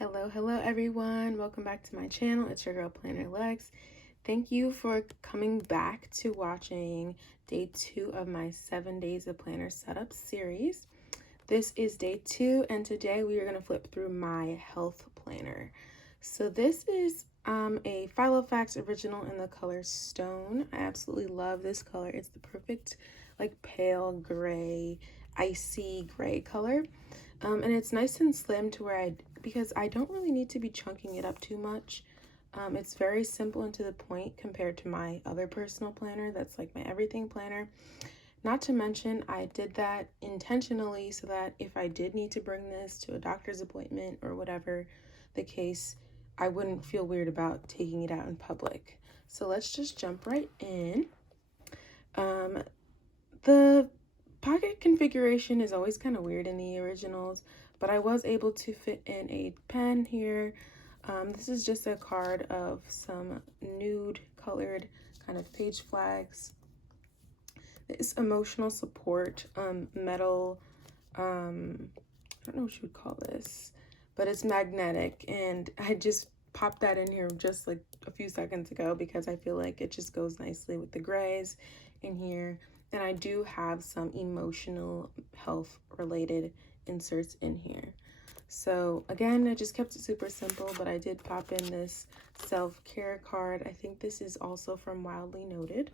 Hello everyone. Welcome back to my channel. It's your girl Planner Lex. Thank you for coming back to watching day 2 of my 7 days of planner setup series. This is day 2 and today we are going to flip through my health planner. So this is a Filofax original in the color Stone. I absolutely love this color. It's the perfect like pale gray, icy gray color. And it's nice and slim to where because I don't really need to be chunking it up too much. It's very simple and to the point compared to my other personal planner that's like my everything planner. Not to mention, I did that intentionally so that if I did need to bring this to a doctor's appointment or whatever the case, I wouldn't feel weird about taking it out in public. So let's just jump right in. The pocket configuration is always kind of weird in the originals, but I was able to fit in a pen here. This is just a card of some nude colored kind of page flags. This emotional support metal, I don't know what you would call this, but it's magnetic, and I just popped that in here just like a few seconds ago because I feel like it just goes nicely with the grays in here. And I do have some emotional health related inserts in here. So again, I just kept it super simple, but I did pop in this self-care card. I think this is also from Wildly Noted.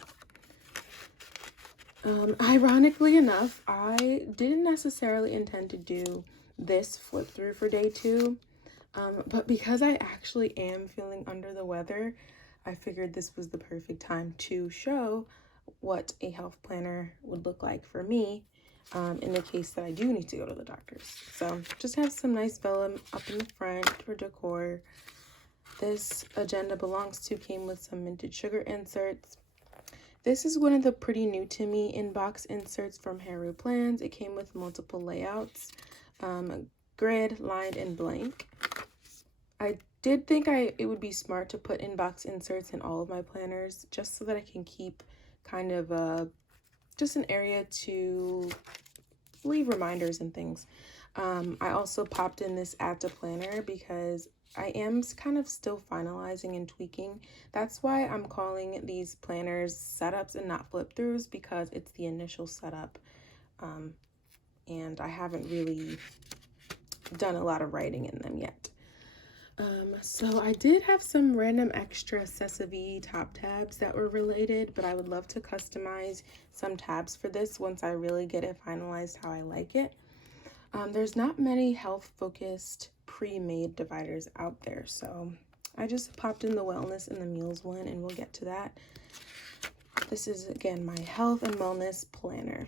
Ironically enough, I didn't necessarily intend to do this flip through for day 2, but because I actually am feeling under the weather, I figured this was the perfect time to show what a health planner would look like for me in the case that I do need to go to the doctor's. So just have some nice vellum up in the front for decor. This agenda belongs to came with some minted sugar inserts. This is one of the pretty new to me inbox inserts from HarooPlans. It came with multiple layouts, grid, lined, and blank. I did think it would be smart to put inbox inserts in all of my planners just so that I can keep kind of just an area to leave reminders and things. I also popped in this add to planner because I am kind of still finalizing and tweaking. That's why I'm calling these planners setups and not flip throughs, because it's the initial setup, and I haven't really done a lot of writing in them yet. So I did have some random extra accessory top tabs that were related, but I would love to customize some tabs for this once I really get it finalized how I like it. There's not many health-focused pre-made dividers out there, so I just popped in the wellness and the meals one, and we'll get to that. This is, again, my health and wellness planner.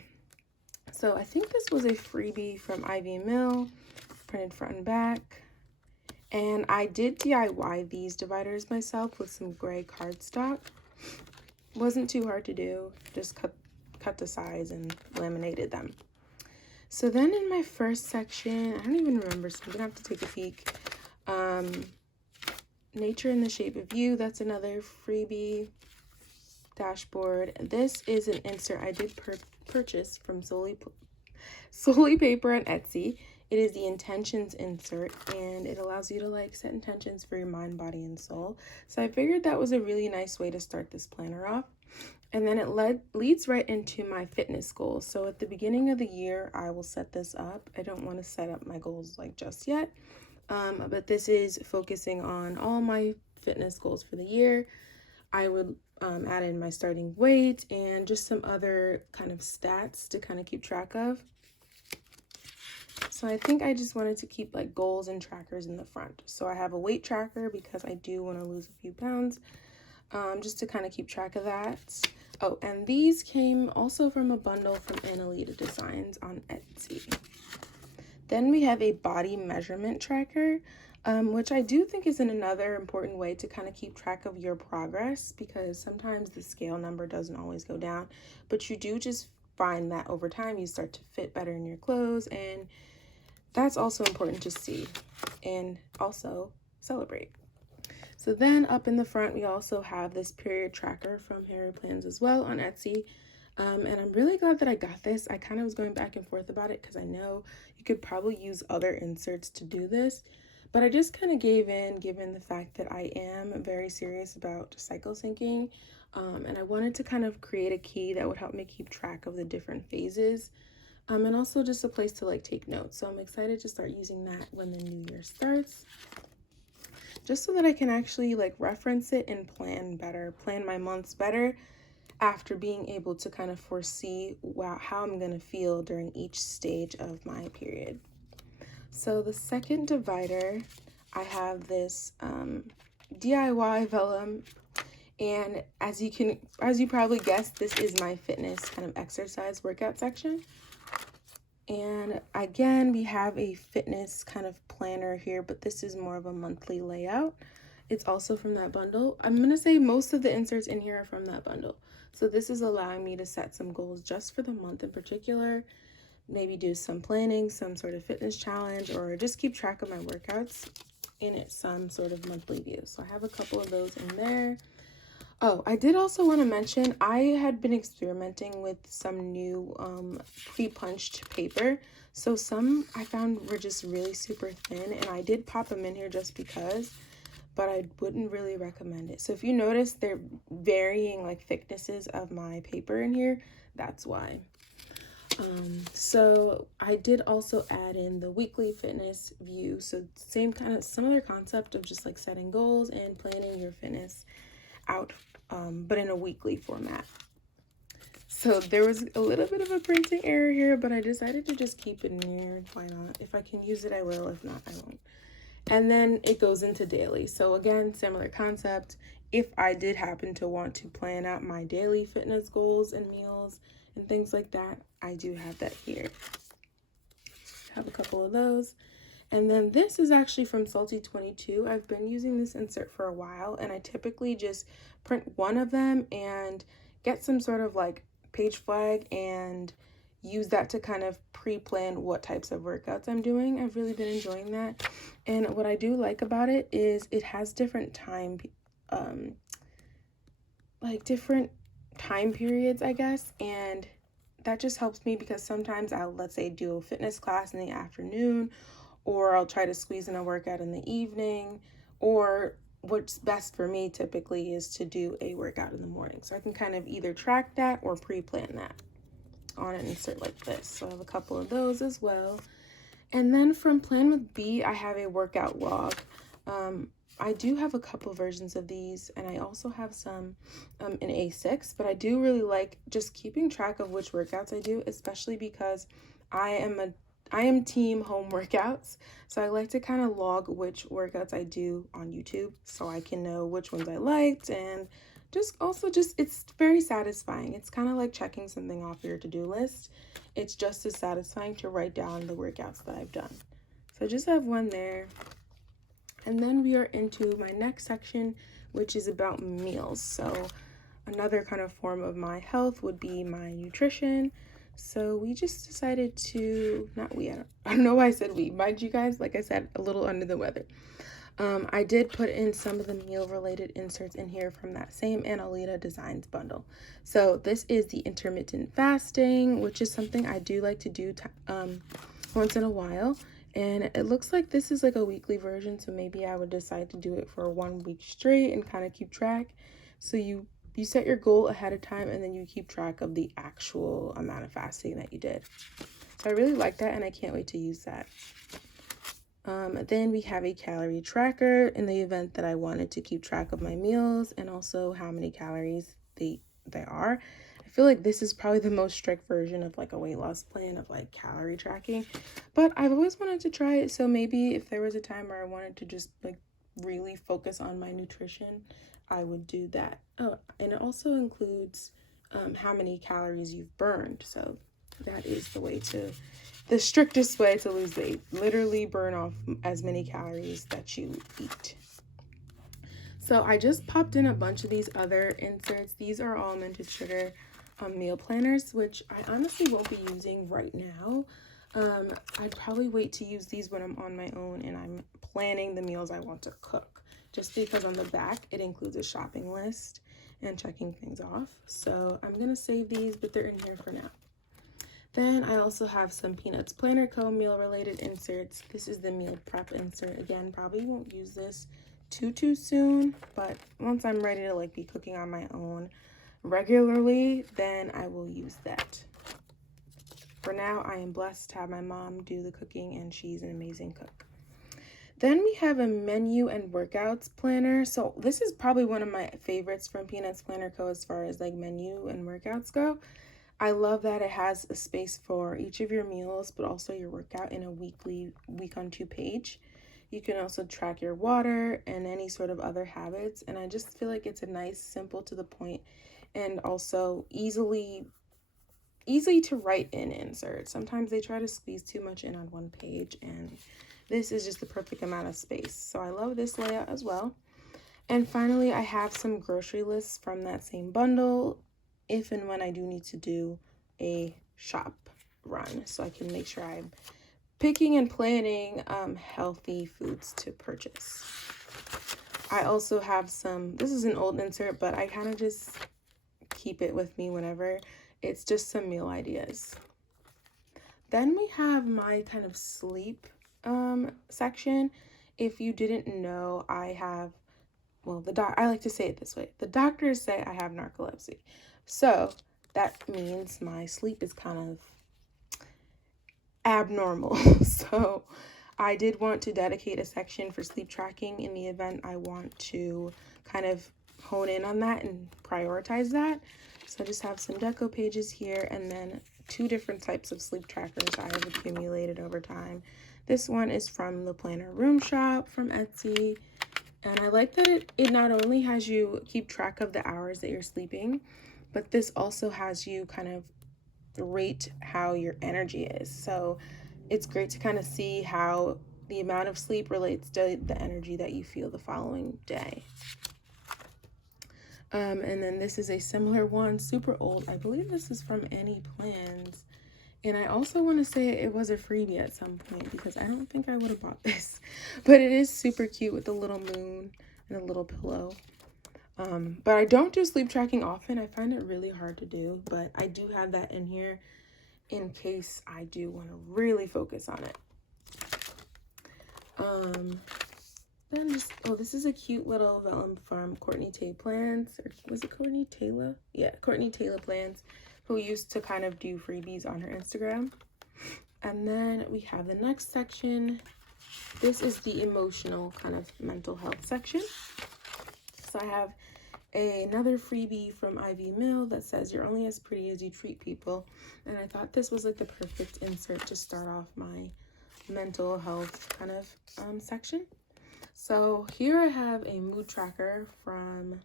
So I think this was a freebie from Ivy Mill, printed front and back. And I did DIY these dividers myself with some gray cardstock. Wasn't too hard to do, just cut the size and laminated them. So then in my first section, I don't even remember, so I'm gonna have to take a peek. Nature in the Shape of You, that's another freebie. Dashboard. This is an insert I did purchase from Solely Paper on Etsy. It is the intentions insert, and it allows you to like set intentions for your mind, body, and soul. So I figured that was a really nice way to start this planner off. And then it leads right into my fitness goals. So at the beginning of the year, I will set this up. I don't want to set up my goals like just yet, but this is focusing on all my fitness goals for the year. I would add in my starting weight and just some other kind of stats to kind of keep track of. So I think I just wanted to keep like goals and trackers in the front. So I have a weight tracker because I do want to lose a few pounds, just to kind of keep track of that. Oh, and these came also from a bundle from Analida Designs on Etsy. Then we have a body measurement tracker, which I do think is another important way to kind of keep track of your progress, because sometimes the scale number doesn't always go down, but you do just find that over time you start to fit better in your clothes, and that's also important to see and also celebrate. So then up in the front, we also have this period tracker from HarooPlans as well on Etsy. And I'm really glad that I got this. I kind of was going back and forth about it because I know you could probably use other inserts to do this, But I just kind of gave in given the fact that I am very serious about cycle syncing. And I wanted to kind of create a key that would help me keep track of the different phases. And also just a place to like take notes. So I'm excited to start using that when the new year starts. Just so that I can actually like reference it and plan better, plan my months better after being able to kind of foresee how I'm going to feel during each stage of my period. So the second divider, I have this DIY vellum, and as you probably guessed, this is my fitness kind of exercise workout section. And again, we have a fitness kind of planner here, but this is more of a monthly layout. It's also from that bundle. I'm going to say most of the inserts in here are from that bundle. So this is allowing me to set some goals just for the month in particular, maybe do some planning, some sort of fitness challenge, or just keep track of my workouts in some sort of monthly view. So I have a couple of those in there. Oh, I did also want to mention, I had been experimenting with some new pre-punched paper. So some I found were just really super thin, and I did pop them in here just because, but I wouldn't really recommend it. So if you notice, they're varying like thicknesses of my paper in here. That's why. So I did also add in the weekly fitness view. So same kind of similar concept of just like setting goals and planning your fitness out, but in a weekly format. So there was a little bit of a printing error here, but I decided to just keep it in here. Why not? If I can use it, I will. If not, I won't. And then it goes into daily. So again, similar concept. If I did happen to want to plan out my daily fitness goals and meals and things like that, I do have that here. Have a couple of those. And then this is actually from SaltyTwentyTwo. I've been using this insert for a while, and I typically just print one of them and get some sort of like page flag and use that to kind of pre-plan what types of workouts I'm doing. I've really been enjoying that. And what I do like about it is it has different different time periods, I guess, and that just helps me because sometimes I'll, let's say, do a fitness class in the afternoon, or I'll try to squeeze in a workout in the evening, or what's best for me typically is to do a workout in the morning. So I can kind of either track that or pre-plan that on an insert like this. So I have a couple of those as well. And then from PlanwithBee, I have a workout log. I do have a couple versions of these, and I also have some in A6, but I do really like just keeping track of which workouts I do, especially because I am team home workouts. So I like to kind of log which workouts I do on YouTube so I can know which ones I liked, and just it's very satisfying. It's kind of like checking something off your to-do list. It's just as satisfying to write down the workouts that I've done. So I just have one there. And then we are into my next section, which is about meals. So another kind of form of my health would be my nutrition. So we just decided to, I don't know why I said we, mind you guys, like I said, a little under the weather. I did put in some of the meal related inserts in here from that same Analida Designs bundle. So this is the intermittent fasting, which is something I do like to do once in a while. And it looks like this is like a weekly version, so maybe I would decide to do it for 1 week straight and kind of keep track. So you set your goal ahead of time, and then you keep track of the actual amount of fasting that you did. So I really like that, and I can't wait to use that. Then we have a calorie tracker in the event that I wanted to keep track of my meals and also how many calories they are. I feel like this is probably the most strict version of like a weight loss plan of like calorie tracking, but I've always wanted to try it. So maybe if there was a time where I wanted to just like really focus on my nutrition, I would do that. Oh, and it also includes how many calories you've burned. So that is the strictest way to lose weight. Literally burn off as many calories that you eat. So I just popped in a bunch of these other inserts. These are all minted sugar meal planners, which I honestly won't be using right now. I'd probably wait to use these when I'm on my own and I'm planning the meals I want to cook, just because on the back it includes a shopping list and checking things off. So I'm gonna save these, but they're in here for now. Then I also have some PeanutsPlannerCo meal related inserts. This is the meal prep insert. Again, probably won't use this too soon, but once I'm ready to like be cooking on my own regularly, then I will use that. For now, I am blessed to have my mom do the cooking, and she's an amazing cook. Then we have a menu and workouts planner. So this is probably one of my favorites from PeanutsPlannerCo as far as like menu and workouts go. I love that it has a space for each of your meals, but also your workout in a week on 2 page. You can also track your water and any sort of other habits. And I just feel like it's a nice, simple to the point, and also easy to write in insert. Sometimes they try to squeeze too much in on one page, and this is just the perfect amount of space. So I love this layout as well. And finally, I have some grocery lists from that same bundle if and when I do need to do a shop run, so I can make sure I'm picking and planning healthy foods to purchase. I also have some, this is an old insert, but I kind of just keep it with me whenever. It's just some meal ideas. Then we have my kind of sleep section. If you didn't know, I have, well, I like to say it this way. The doctors say I have narcolepsy. So that means my sleep is kind of abnormal. So I did want to dedicate a section for sleep tracking in the event I want to kind of hone in on that and prioritize that. So I just have some deco pages here, and then 2 different types of sleep trackers I have accumulated over time. This one is from the PlannerRoomShop from Etsy. And I like that it not only has you keep track of the hours that you're sleeping, but this also has you kind of rate how your energy is. So it's great to kind of see how the amount of sleep relates to the energy that you feel the following day. And then this is a similar one, super old. I believe this is from Plans. And I also want to say it was a freebie at some point, because I don't think I would have bought this. But it is super cute with the little moon and a little pillow. But I don't do sleep tracking often. I find it really hard to do, but I do have that in here in case I do want to really focus on it. Then just, oh, this is a cute little vellum from Courtney Tay Plans, or was it Courtney Taylor? Yeah, Courtney Taylor Plans, who used to kind of do freebies on her Instagram. And then we have the next section. This is the emotional kind of mental health section. So I have another freebie from Ivy Mill that says you're only as pretty as you treat people. And I thought this was like the perfect insert to start off my mental health kind of section. So here I have a mood tracker from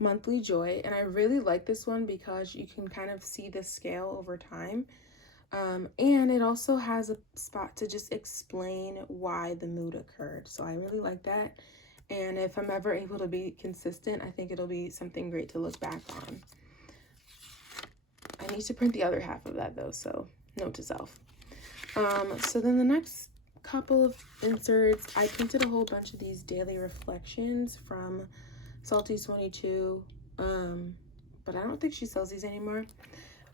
Monthly Joy, and I really like this one because you can kind of see the scale over time. And it also has a spot to just explain why the mood occurred. So I really like that. And if I'm ever able to be consistent, I think it'll be something great to look back on. I need to print the other half of that though, so note to self. So then the next couple of inserts, I printed a whole bunch of these daily reflections from SaltyTwentyTwo, but I don't think she sells these anymore.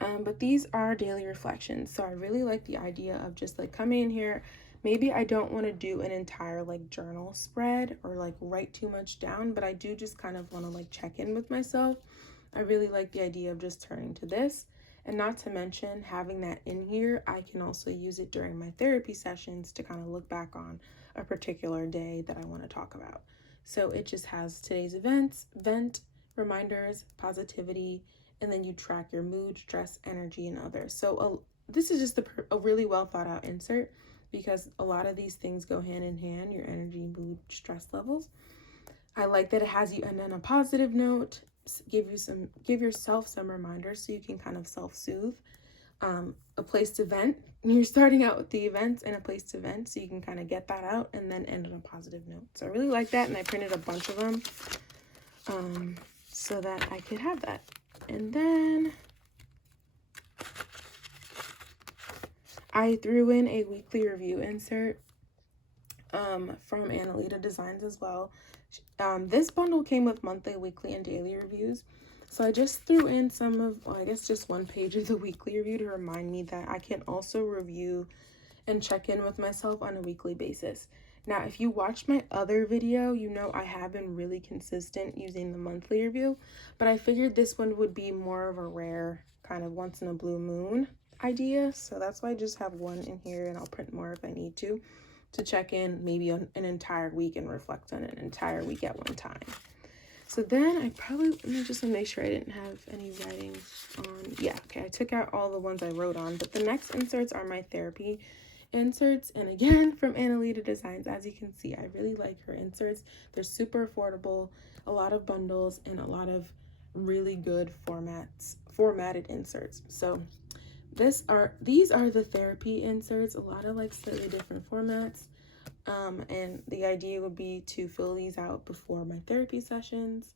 But these are daily reflections, so I really like the idea of just like coming in here. Maybe I don't want to do an entire like journal spread or like write too much down, but I do just kind of want to like check in with myself. I really like the idea of just turning to this. And not to mention having that in here, I can also use it during my therapy sessions to kind of look back on a particular day that I want to talk about. So it just has today's events, vent, reminders, positivity, and then you track your mood, stress, energy, and others. So this is just a really well thought out insert, because a lot of these things go hand in hand, your energy, mood, stress levels. I like that it has you end on a positive note, give yourself some reminders so you can kind of self-soothe, a place to vent. You're starting out with the events and a place to vent, so you can kind of get that out and then end on a positive note. So I really like that, and I printed a bunch of them so that I could have that. And then I threw in a weekly review insert from Analida Designs as well. This bundle came with monthly, weekly, and daily reviews. So I just threw in some of, well, I guess just one page of the weekly review to remind me that I can also review and check in with myself on a weekly basis. Now, if you watched my other video, you know I have been really consistent using the monthly review, but I figured this one would be more of a rare kind of once in a blue moon idea. So that's why I just have one in here, and I'll print more if I need to check in maybe on an entire week and reflect on an entire week at one time. So then I probably, let me just make sure I didn't have any writing on. Yeah, okay, I took out all the ones I wrote on, but the next inserts are my therapy inserts, and again from Analida Designs. As you can see, I really like her inserts. They're super affordable, a lot of bundles, and a lot of really good formatted inserts. So these are the therapy inserts, a lot of like slightly different formats. And the idea would be to fill these out before my therapy sessions.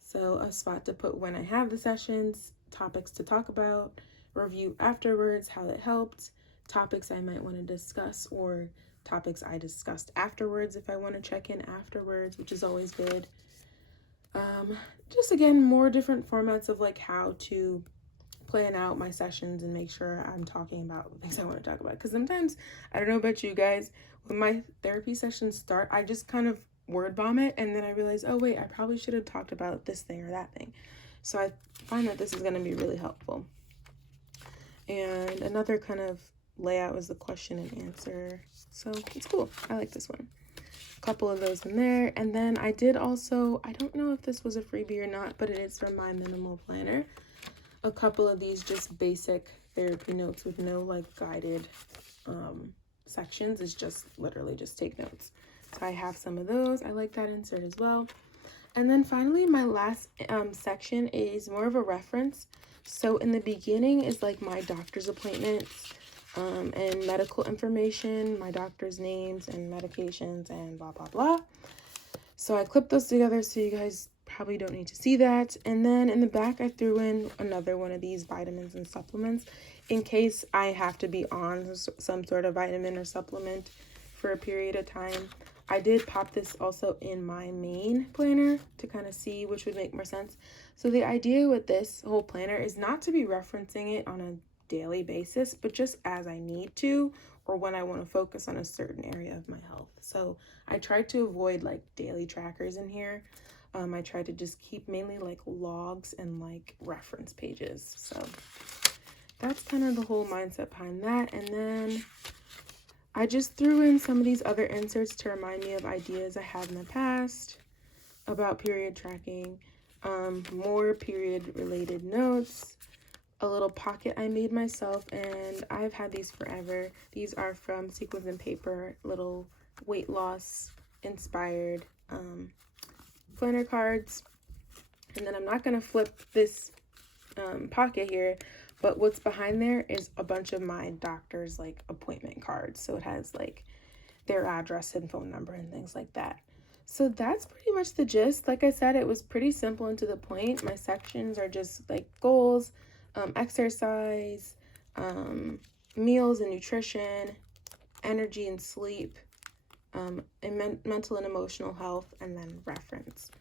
So a spot to put when I have the sessions, topics to talk about, review afterwards, how it helped, topics I might want to discuss, or topics I discussed afterwards if I want to check in afterwards, which is always good. Just again, more different formats of like how to plan out my sessions and make sure I'm talking about things I want to talk about. Because sometimes, I don't know about you guys, when my therapy sessions start, I just kind of word vomit, and then I realize, oh wait, I probably should have talked about this thing or that thing. So I find that this is going to be really helpful. And another kind of layout is the question and answer. So it's cool. I like this one. A couple of those in there. And then I did also, I don't know if this was a freebie or not, but it is from MyMinimalPlanner. A couple of these just basic therapy notes with no like guided sections. It's just literally just take notes. So I have some of those. I like that insert as well. And then finally, my last section is more of a reference. So in the beginning is like my doctor's appointments and medical information, my doctor's names and medications and blah, blah, blah. So I clipped those together so you guys probably don't need to see that. And then in the back, I threw in another one of these vitamins and supplements in case I have to be on some sort of vitamin or supplement for a period of time. I did pop this also in my main planner to kind of see which would make more sense. So the idea with this whole planner is not to be referencing it on a daily basis, but just as I need to, or when I want to focus on a certain area of my health. So I tried to avoid like daily trackers in here. I tried to just keep mainly like logs and like reference pages. So that's kind of the whole mindset behind that. And then I just threw in some of these other inserts to remind me of ideas I had in the past about period tracking, more period related notes, a little pocket I made myself, and I've had these forever. These are from Sequins and Paper, little weight loss inspired planner cards. And then I'm not going to flip this pocket here, but what's behind there is a bunch of my doctor's like appointment cards. So it has like their address and phone number and things like that. So that's pretty much the gist. Like I said, it was pretty simple and to the point. My sections are just like goals, exercise, meals and nutrition, energy and sleep, and mental and emotional health, and then reference.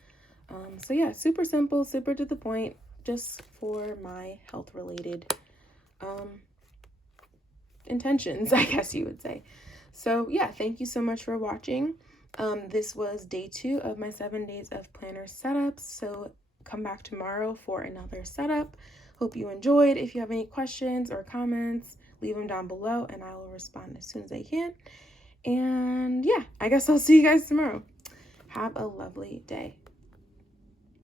So yeah, super simple, super to the point, just for my health related intentions, I guess you would say. So yeah, thank you so much for watching. This was day 2 of my 7 days of planner setups. So come back tomorrow for another setup. Hope you enjoyed. If you have any questions or comments, leave them down below and I will respond as soon as I can. And yeah, I guess I'll see you guys tomorrow. Have a lovely day.